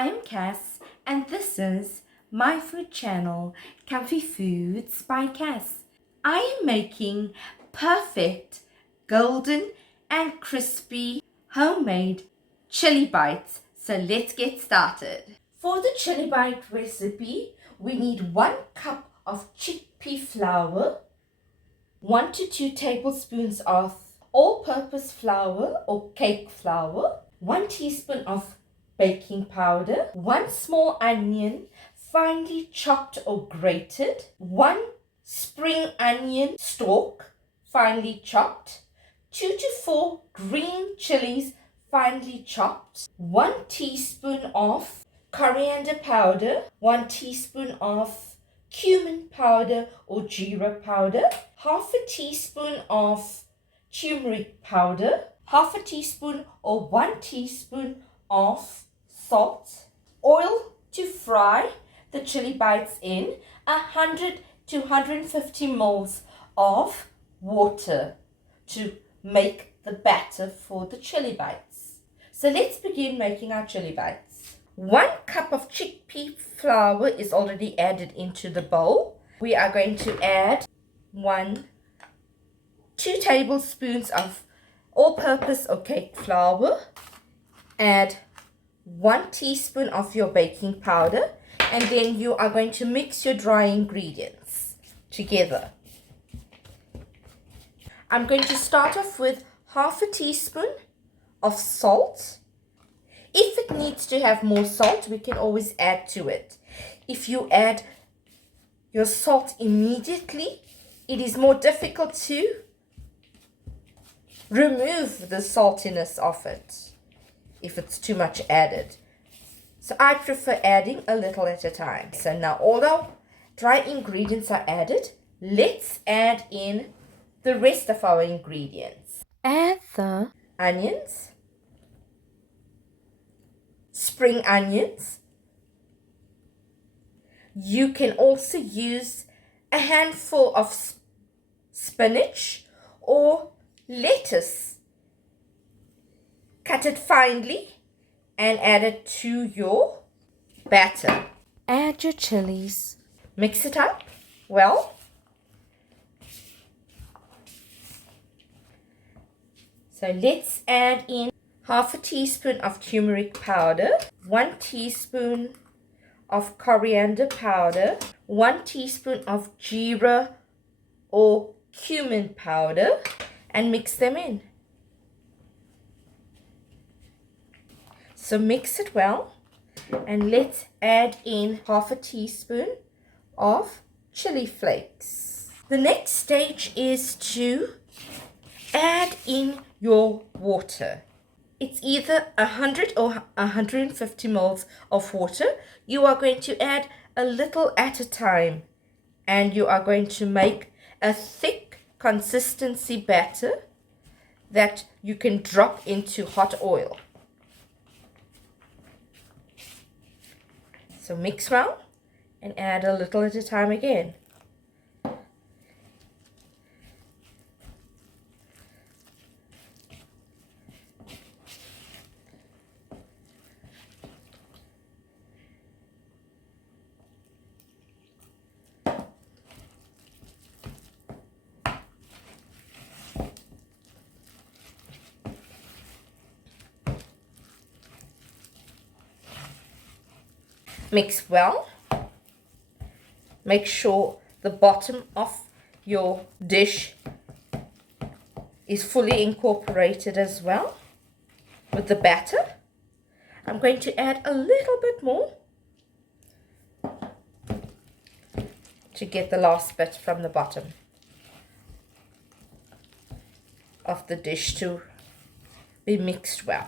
I am Cass, and this is my food channel, Comfy Foods by Cass. I am making perfect, golden and crispy homemade chili bites. So let's get started. For the chili bite recipe, we need 1 cup of chickpea flour, 1 to 2 tablespoons of all-purpose flour or cake flour, 1 teaspoon of baking powder, 1 small onion finely chopped or grated, 1 spring onion stalk finely chopped, 2 to 4 green chilies finely chopped, 1 teaspoon of coriander powder, 1 teaspoon of cumin powder or jeera powder, half a teaspoon of turmeric powder, half a teaspoon or 1 teaspoon of salt, oil to fry the chili bites in, 100 to 150 ml of water to make the batter for the chili bites. So let's begin making our chili bites. 1 cup of chickpea flour is already added into the bowl. We are going to add 2 tablespoons of all-purpose or cake flour. Add 1 teaspoon of your baking powder, and then you are going to mix your dry ingredients together. I'm going to start off with half a teaspoon of salt. If it needs to have more salt, we can always add to it. If you add your salt immediately, it is more difficult to remove the saltiness of it if it's too much added. So I prefer adding a little at a time. So now all our dry ingredients are added. Let's add in the rest of our ingredients. Add the onions, spring onions. You can also use a handful of spinach or lettuce. Cut it finely and add it to your batter. Add your chilies. Mix it up well. So let's add in half a teaspoon of turmeric powder, 1 teaspoon of coriander powder, 1 teaspoon of jeera or cumin powder, and mix them in. So mix it well, and let's add in half a teaspoon of chili flakes. The next stage is to add in your water. It's either 100 or 150 ml of water. You are going to add a little at a time, and you are going to make a thick consistency batter that you can drop into hot oil. So mix well and add a little at a time again. Mix well. Make sure the bottom of your dish is fully incorporated as well with the batter. I'm going to add a little bit more to get the last bit from the bottom of the dish to be mixed well.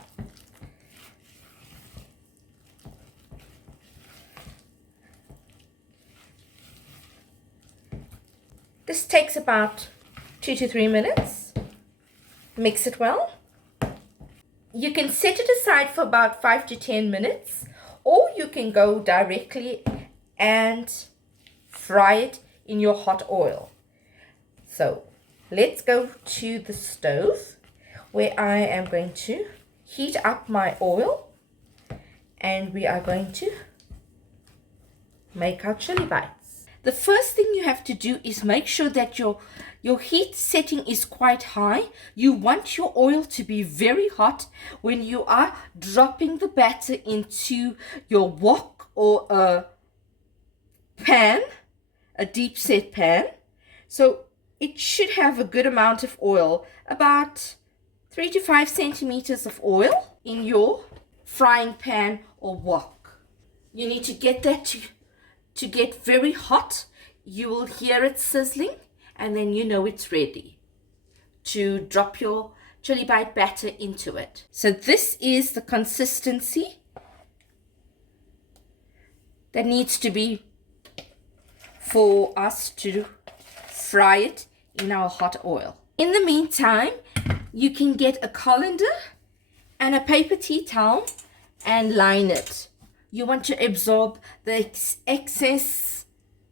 This takes about 2 to 3 minutes. Mix it well. You can set it aside for about 5 to 10 minutes, or you can go directly and fry it in your hot oil. So let's go to the stove where I am going to heat up my oil and we are going to make our chili bites. The first thing you have to do is make sure that your heat setting is quite high. You want your oil to be very hot when you are dropping the batter into your wok or a pan, a deep set pan. So it should have a good amount of oil, about 3 to 5 centimeters of oil in your frying pan or wok. You need to get that to get very hot. You will hear it sizzling, and then you know it's ready to drop your chili bite batter into it. So this is the consistency that needs to be for us to fry it in our hot oil. In the meantime, you can get a colander and a paper tea towel and line it. You want to absorb the excess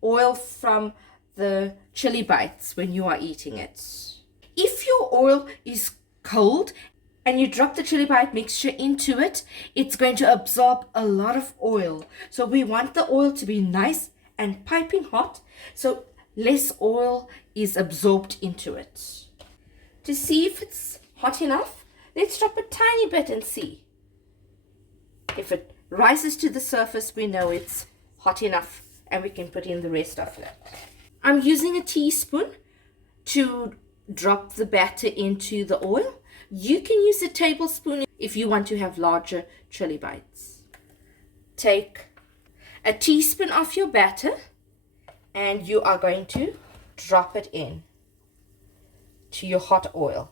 oil from the chili bites when you are eating it. If your oil is cold and you drop the chili bite mixture into it, it's going to absorb a lot of oil. So we want the oil to be nice and piping hot, so less oil is absorbed into it. To see if it's hot enough, let's drop a tiny bit and see. If it rises to the surface, we know it's hot enough and we can put in the rest of it. I'm using a teaspoon to drop the batter into the oil. You can use a tablespoon if you want to have larger chili bites. Take a teaspoon of your batter and you are going to drop it in to your hot oil.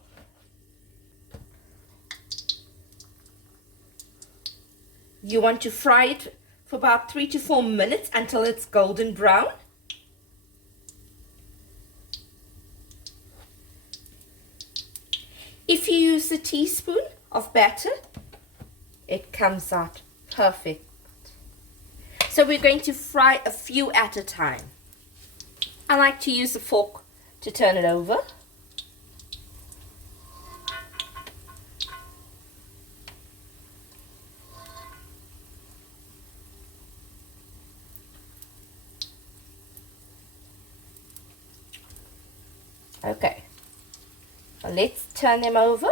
You want to fry it for about 3 to 4 minutes until it's golden brown. If you use a teaspoon of batter, it comes out perfect. So we're going to fry a few at a time. I like to use a fork to turn it over. Okay, now let's turn them over.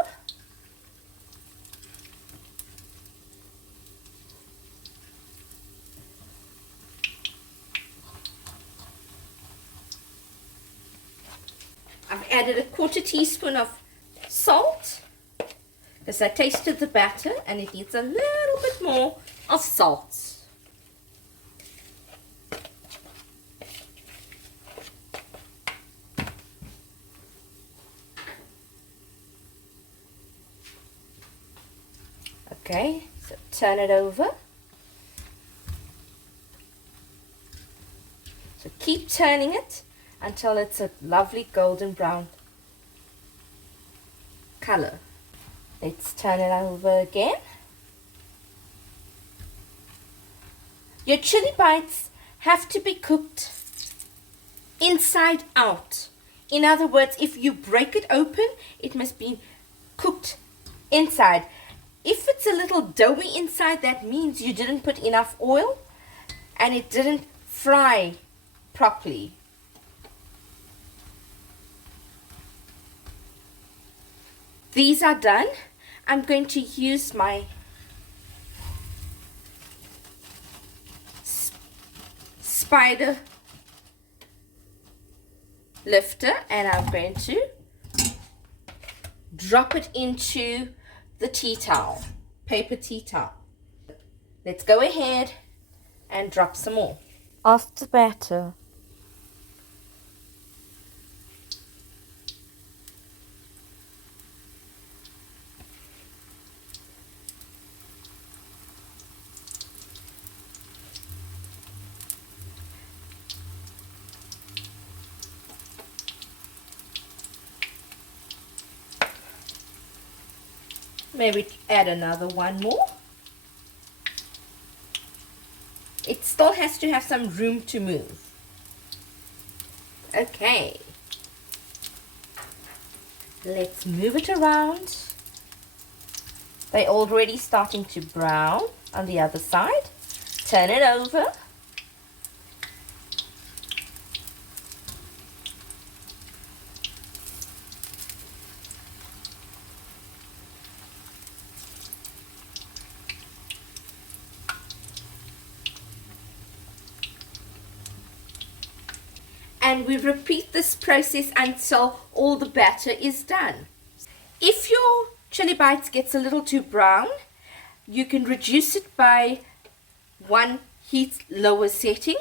I've added a 1/4 teaspoon of salt because I tasted the batter and it needs a little bit more of salt. Okay, so turn it over. So keep turning it until it's a lovely golden brown color. Let's turn it over again. Your chili bites have to be cooked inside out. In other words, if you break it open, it must be cooked inside. If it's a little doughy inside, that means you didn't put enough oil and it didn't fry properly. These are done. I'm going to use my spider lifter and I'm going to drop it into the tea towel, paper tea towel. Let's go ahead and drop some more of the batter. Maybe add another one more. It still has to have some room to move. Okay. Let's move it around. They're already starting to brown on the other side. Turn it over. And we repeat this process until all the batter is done. If your chili bites gets a little too brown, you can reduce it by one heat lower setting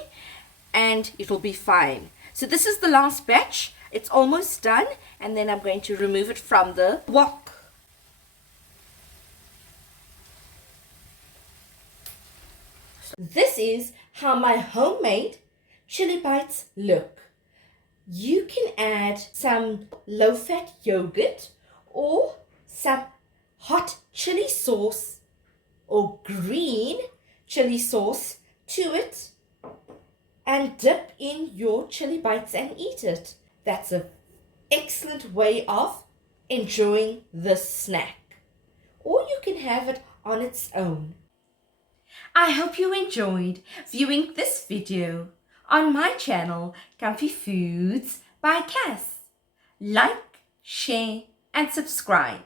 and it'll be fine. So this is the last batch. It's almost done, and then I'm going to remove it from the wok. This is how my homemade chili bites look. You can add some low-fat yogurt or some hot chili sauce or green chili sauce to it and dip in your chili bites and eat it. That's an excellent way of enjoying this snack. Or you can have it on its own. I hope you enjoyed viewing this video on my channel, Comfy Foods by Cass. Like, share and subscribe.